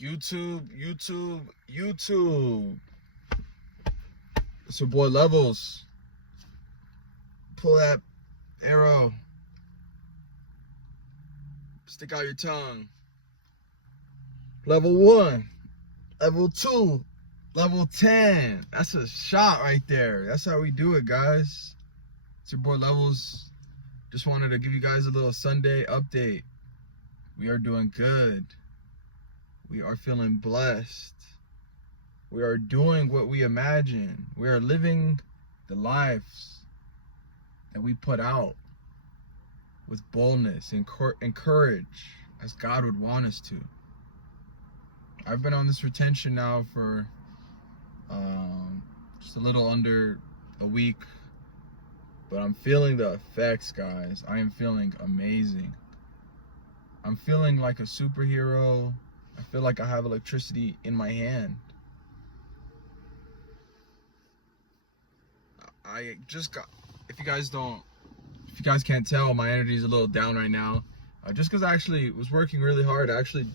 YouTube. It's your boy Levels. Pull that arrow. Stick out your tongue. Level 1, level 2, level 10. That's a shot right there. That's how we do it, guys. It's your boy Levels. Just wanted to give you guys a little Sunday update. We are doing good. We are feeling blessed. We are doing what we imagine. We are living the lives that we put out with boldness and courage as God would want us to. I've been on this retention now for just a little under a week, but I'm feeling the effects, guys. I am feeling amazing. I'm feeling like a superhero. I feel like I have electricity in my hand. I just got, if you guys can't tell, my energy is a little down right now. Just because I actually was working really hard. I actually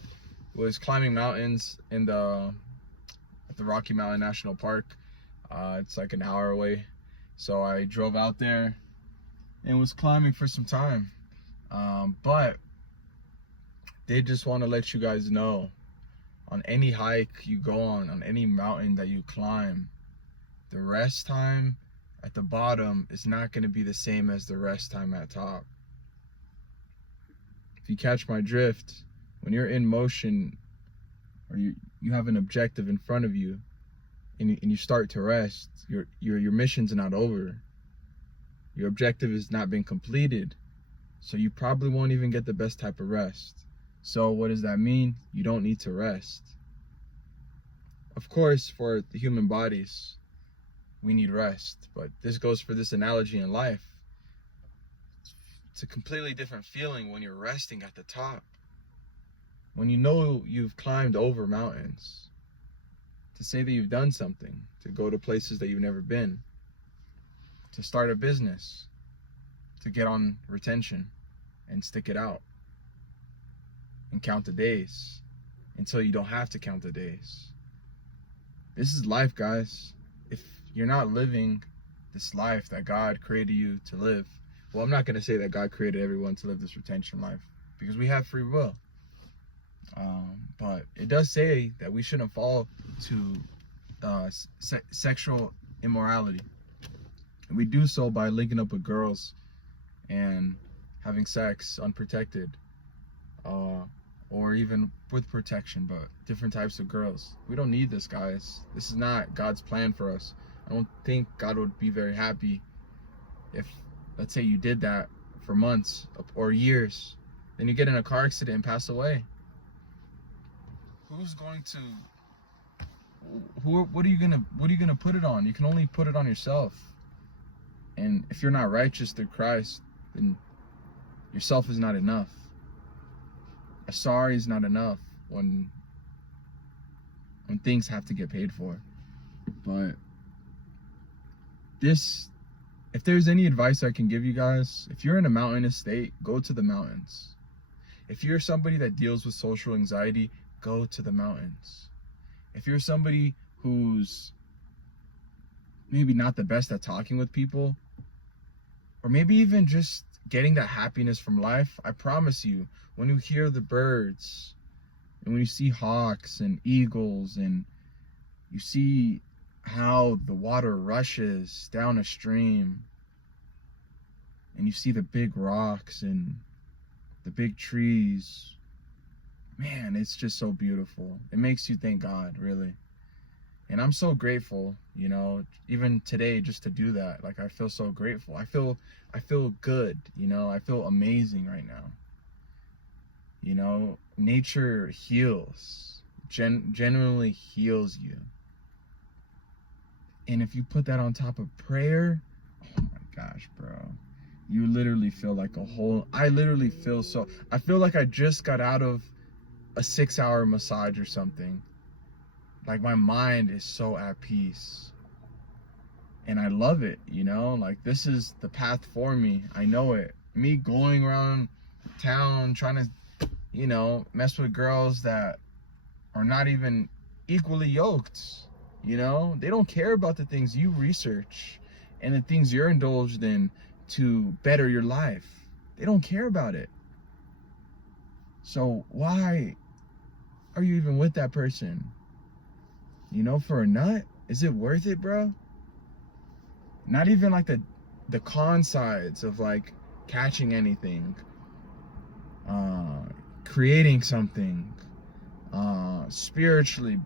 was climbing mountains at the Rocky Mountain National Park. It's like an hour away. So I drove out there and was climbing for some time. But they just want to let you guys know, on any hike you go on any mountain that you climb, the rest time at the bottom is not going to be the same as the rest time at top. If you catch my drift, when you're in motion or you have an objective in front of you and you start to rest, your mission's not over. Your objective has not been completed. So you probably won't even get the best type of rest. So what does that mean? You don't need to rest. Of course, for the human bodies, we need rest, but this goes for this analogy in life. It's a completely different feeling when you're resting at the top. When you know you've climbed over mountains, to say that you've done something, to go to places that you've never been, to start a business, to get on retention and stick it out and count the days until you don't have to count the days. This is life, guys. If you're not living this life that God created you to live, well, I'm not going to say that God created everyone to live this retention life, because we have free will. But it does say that we shouldn't fall to sexual immorality. And we do so by linking up with girls and having sex unprotected, or even with protection, but different types of girls. We don't need this, guys. This is not God's plan for us. I don't think God would be very happy if, let's say, you did that for months or years, then you get in a car accident and pass away. What are you gonna put it on? You can only put it on yourself. And if you're not righteous through Christ, then yourself is not enough. A sorry is not enough when things have to get paid for. But if there's any advice I can give you guys, if you're in a mountainous state, go to the mountains. If you're somebody that deals with social anxiety, go to the mountains. If you're somebody who's maybe not the best at talking with people, or maybe even just getting that happiness from life, I promise you, when you hear the birds, and when you see hawks and eagles, and you see how the water rushes down a stream, and you see the big rocks and the big trees, man, it's just so beautiful. It makes you thank God, really. And I'm so grateful, even today, just to do that. Like, I feel so grateful. I feel good, I feel amazing right now. Nature heals, genuinely heals you. And if you put that on top of prayer, oh my gosh, bro, you literally feel like I feel like I just got out of a 6-hour massage or something. Like, my mind is so at peace. And I love it, like, this is the path for me. I know it. Me going around town trying to, mess with girls that are not even equally yoked. You know, they don't care about the things you research and the things you're indulged in to better your life. They don't care about it. So why are you even with that person? You know, for a nut? Is it worth it, bro? Not even like the con sides of like catching anything, creating something, spiritually,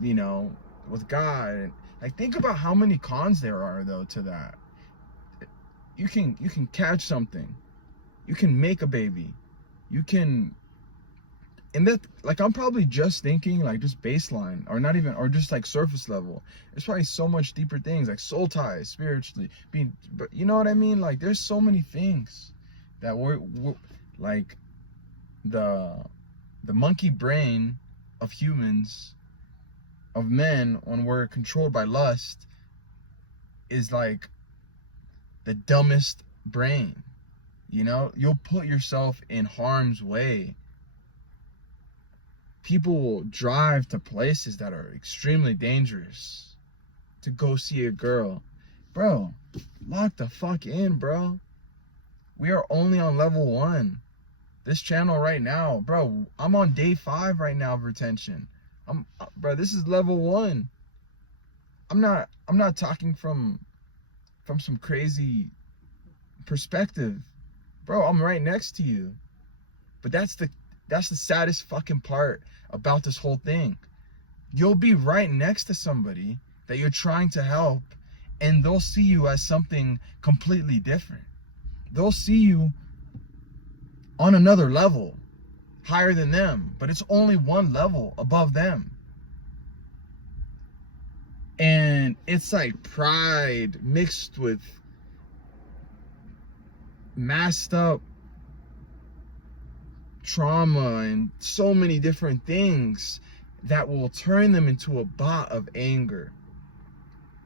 you know, with God. Like, think about how many cons there are though to that. You can catch something, you can make a baby, you can, and that, like, I'm probably just thinking like just baseline, or not even, or just like surface level. There's probably so much deeper things, like soul ties, spiritually being, but you know what I mean? Like, there's so many things that we're like, the monkey brain of humans, of men, when we're controlled by lust, is like the dumbest brain. You know, you'll put yourself in harm's way. People will drive to places that are extremely dangerous to go see a girl. Bro, lock the fuck in, bro. We are only on level 1. This channel right now, bro, I'm on day 5 right now of retention. Bro, this is level 1. I'm not talking from some crazy perspective. Bro, I'm right next to you. But that's the saddest fucking part about this whole thing. You'll be right next to somebody that you're trying to help, and they'll see you as something completely different. They'll see you on another level, higher than them, but it's only one level above them. And it's like pride mixed with masked up trauma and so many different things that will turn them into a bot of anger.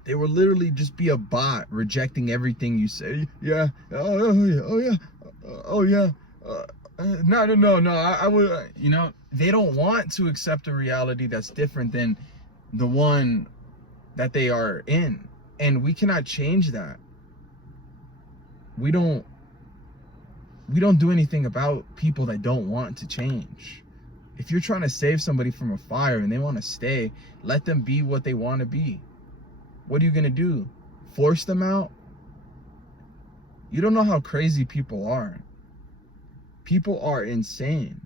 They will literally just be a bot rejecting everything you say. Yeah, oh yeah, oh yeah. No. I would, you know, they don't want to accept a reality that's different than the one that they are in, and we cannot change that. We don't do anything about people that don't want to change. If you're trying to save somebody from a fire and they want to stay, let them be what they want to be. What are you gonna do? Force them out? You don't know how crazy people are. People are insane.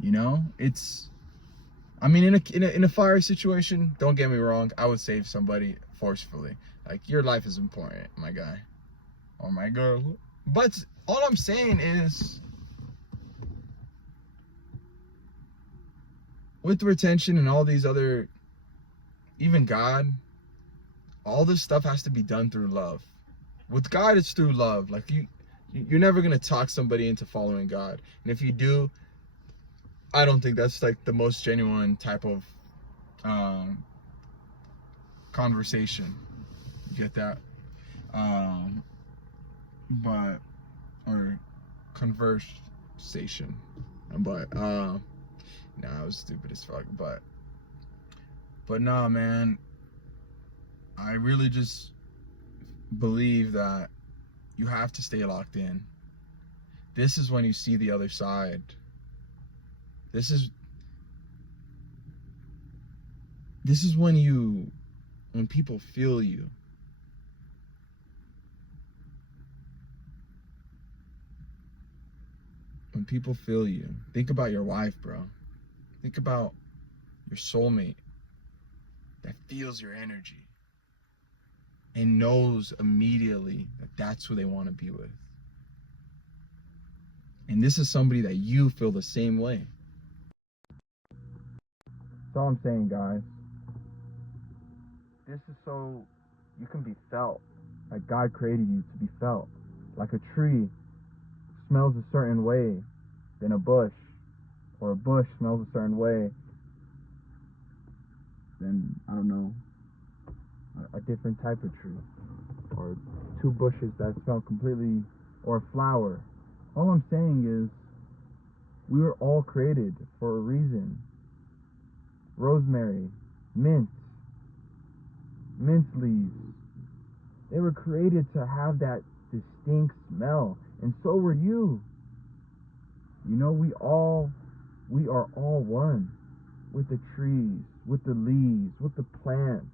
You know, it's, I mean, in a fire situation, don't get me wrong, I would save somebody forcefully. Like, your life is important, my guy or my girl. But all I'm saying is, with retention and all these other, even God, all this stuff has to be done through love. With God, it's through love. Like, you're never gonna talk somebody into following God, and if you do, I don't think that's like the most genuine type of conversation. You get that? But, or conversation. But nah, I was stupid as fuck. But nah, man, I really just believe that you have to stay locked in. This is when you see the other side. This is when people feel you. When people feel you. Think about your wife, bro. Think about your soulmate that feels your energy and knows immediately that that's who they want to be with. And this is somebody that you feel the same way. That's all I'm saying, guys. This is so you can be felt. Like, God created you to be felt. Like a tree smells a certain way than a bush, or a bush smells a certain way than, I don't know, a different type of tree, or two bushes that smell completely, or a flower. All I'm saying is, we were all created for a reason. rosemary, mint leaves. They were created to have that distinct smell, and so were you. You know, we are all one with the trees, with the leaves, with the plants.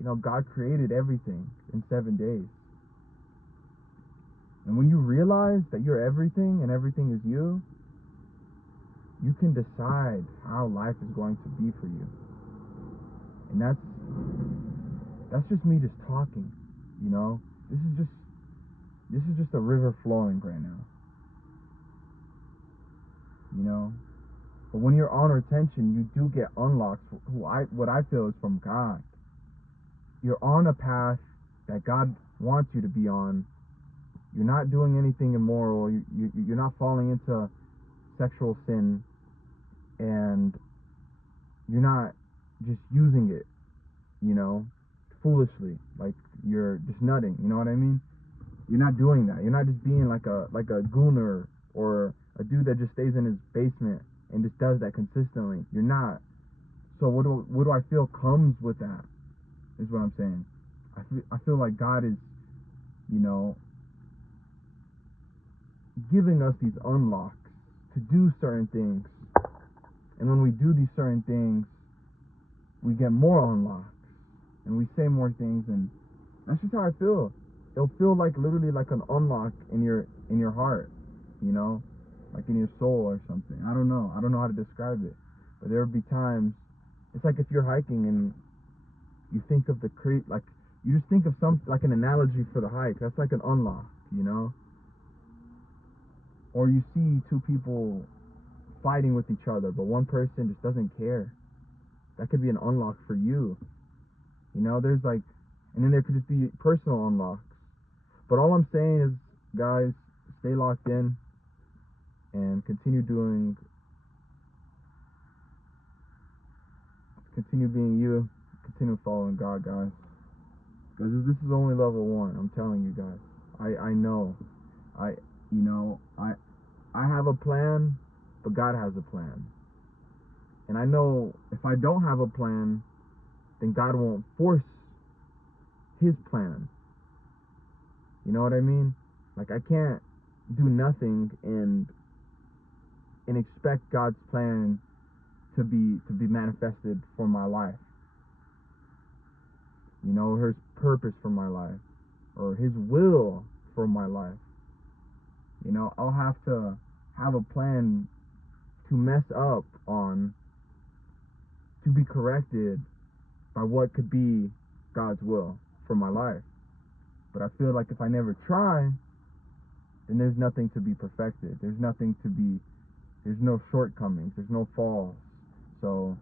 You know, God created everything in 7 days. And when you realize that you're everything and everything is you, you can decide how life is going to be for you. And that's just me just talking, you know? This is just a river flowing right now. You know? But when you're on retention, you do get unlocks, what I feel is from God. You're on a path that God wants you to be on. You're not doing anything immoral. You're not falling into sexual sin. And you're not just using it, you know, foolishly. Like you're just nutting, you know what I mean? You're not doing that. You're not just being like a gooner or a dude that just stays in his basement and just does that consistently. You're not. So what do I feel comes with that, is what I'm saying. I feel like God is, you know, giving us these unlocks to do certain things. And when we do these certain things, we get more unlocks. And we say more things, and that's just how I feel. It'll feel like literally like an unlock in your heart, you know? Like in your soul or something. I don't know how to describe it. But there'll be times, it's like if you're hiking and you think of like you just think of like an analogy for the hike. That's like an unlock, you know? Or you see two people fighting with each other, but one person just doesn't care. That could be an unlock for you. You know, there's like, and then there could just be personal unlocks. But all I'm saying is, guys, stay locked in and continue being you, continue following God, guys. Because this is only level 1, I'm telling you guys. I know. I have a plan, but God has a plan. And I know if I don't have a plan, then God won't force his plan. You know what I mean? Like I can't do nothing and expect God's plan to be manifested for my life. You know, his purpose for my life, or his will for my life. You know, I'll have to have a plan to mess up on, to be corrected by what could be God's will for my life. But I feel like if I never try, then there's nothing to be perfected. There's no shortcomings. There's no falls. So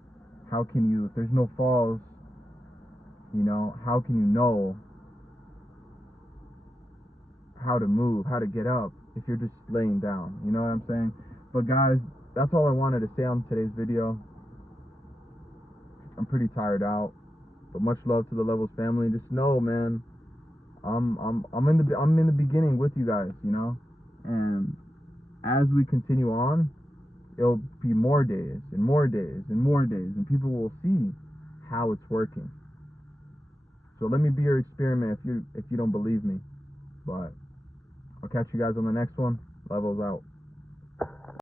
how can you, if there's no falls, you know, how can you know how to move, how to get up if you're just laying down? You know what I'm saying? But guys, that's all I wanted to say on today's video. I'm pretty tired out, but much love to the Levels family. Just know, man, I'm in the beginning with you guys, you know, and as we continue on, it'll be more days and more days and more days, and people will see how it's working. So let me be your experiment if you don't believe me. But I'll catch you guys on the next one. Levels out.